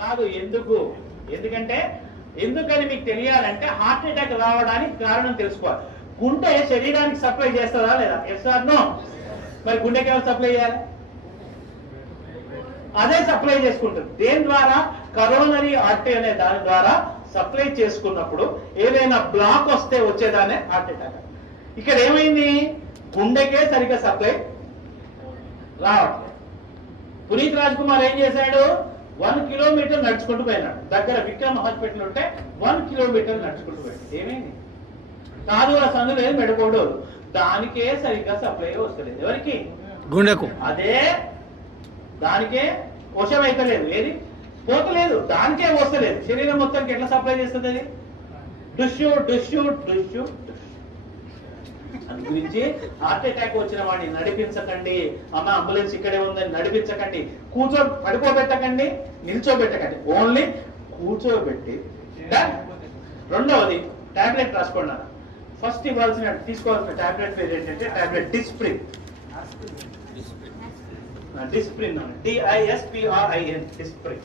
కాదు. ఎందుకు? ఎందుకంటే ఎందుకని మీకు తెలియాలంటే హార్ట్ అటాక్ రావడానికి కారణం తెలుసుకోవాలి. గుండె శరీరానికి సప్లై చేస్తుందా లేదా? Yes or no? మరి గుండెకి ఎవరు సప్లై చేయాలి? అదే సప్లై చేసుకుంటుంది. దేని ద్వారా? కరోనరీ ఆర్టరీ అనే దాని ద్వారా సప్లై చేసుకున్నప్పుడు ఏదైనా బ్లాక్ వస్తే వచ్చేదానే హార్ట్ అటాక్. ఇక్కడ ఏమైంది? గుండెకే సరిగ్గా సప్లై రావట్లేదు. పునీత్ రాజ్ కుమార్ ఏం చేశాడు? 1 కిలోమీటర్ నడుచుకుంటూ పోయినాడు. దగ్గర విక్రమ్ హాస్పిటల్ ఉంటే 1 కిలోమీటర్ నడుచుకుంటూ పోయాడు. ఏమైంది? కాదు ఆ సందు లేదు, మెడకోడు, దానికే సరిగ్గా సప్లై వస్తలేదు. ఎవరికి? గుండెకు. అదే దానికే వశం అయితలేదు. ఏది పోతలేదు, దానికే వస్తలేదు. శరీరం మొత్తానికి ఎట్లా సప్లై చేస్తుంది అది? డుష్యూ డుష్యూ డుష్యూ. అందు గురించి హార్ట్ అటాక్ వచ్చిన వాడిని నడిపించకండి. అమ్మ అంబులెన్స్ ఇక్కడే ఉందని నడిపించకండి. పడుకోబెట్టకండి, నిల్చోబెట్టకండి. ఓన్లీ కూర్చోబెట్టి. రెండవది టాబ్లెట్ రాసుకోండి. ఫస్ట్ తీసుకోవాల్సిన టాబ్లెట్ పేరు ఏంటంటే tablet Disprin. Disprin, DISPRIN, Disprin.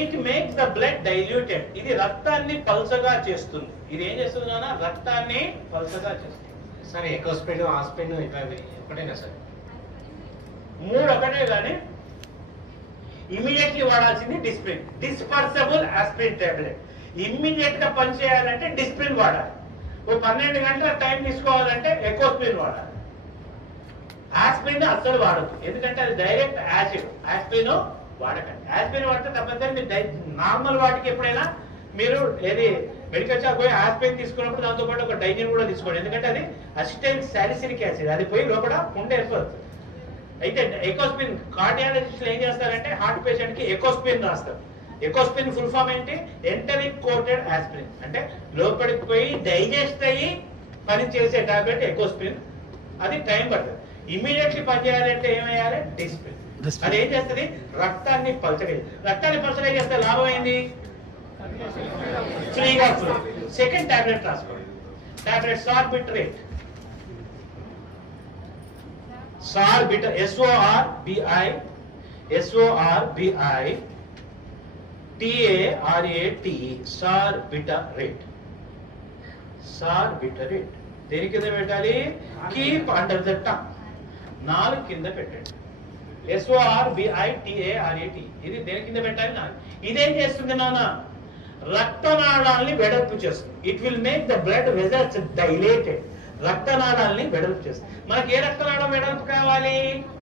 It makes the blood diluted. ఇది రక్తాన్ని పల్చగా చేస్తుంది. ఇది ఏం చేస్తుంది నాన్న? రక్తాన్ని పల్చగా చేస్తుంది. సార్ ఎకోస్పిన్, ఆస్పిన్ ఒకటేనా సార్? 3 ఒకటే కానీ ఇమీడియట్లీ వాడాల్సింది Disprin. Dispersible aspirin tablet. Immediate గా పనిచేయాలంటే డిస్ప్రిన్ వాడాలి. 12 గంటల టైం తీసుకోవాలంటే ఎకోస్పిన్ వాడాలి. ఆస్పిరిన్ అస్సలు వాడదు, ఎందుకంటే అది డైరెక్ట్ యాసిడ్. ఆస్పిరిన్ వాడకండి. ఆస్పిరిన్ వాడితే తప్పనిసరి మీరు నార్మల్ వాటికి ఎప్పుడైనా మీరు ఏది మెడికల్ షాప్ పోయి ఆస్పిరిన్ తీసుకున్నప్పుడు దాంతో పాటు ఒక డైజిన్ కూడా తీసుకోండి. ఎందుకంటే అది అసిటైల్ సాలిసిలిక్ యాసిడ్, అది పోయి లోపల ఉండే వెళ్ళిపోతుంది. అయితే ఎకోస్పిన్ కార్డియాలజిస్టులు ఏం చేస్తారంటే హార్ట్ పేషెంట్ కి ఎకోస్పిన్ రాస్తారు. ఎకోస్పిన్ ఫుల్ ఫామ్ ఏంటి? Enteric coated aspirin. అంటే లోపలికి పోయి డైజెస్ట్ అయ్యి పని చేసే టాబ్లెట్ ఎకోస్పిన్. అది టైం పడుతుంది. ఇమీడియట్లీ పనిచేయాలంటే ఏమయ్యాలి? డిస్ప్రిన్. అది ఏం చేస్తుంది? రక్తాన్ని పలచగా. రక్తాన్ని పలచగా చేస్తే లాభం ఏంది? ఫ్రీగా ఫ్లో. సెకండ్ టాబ్లెట్ రాసుకోండి. టాబ్లెట్ సార్బిట్రేట్. సార్బిటర్, SORBITARATE, సార్బిటరేట్. సార్బిటరేట్ దేని కింద పెట్టాలి? Keep under the tongue. 4 కింద పెట్టండి. SORBITARATE. ఇది దేని కింద పెట్టాలి? 4. ఇదేం చేస్తుంది నాన్న? రక్తనాళాల్ని వెడల్పు చేస్తుంది. It will make the blood vessels dilated. రక్తనాళాల్ని వెడల్పు చేస్తుంది. మనకి ఏ రక్తనాళం వెడల్పు కావాలి?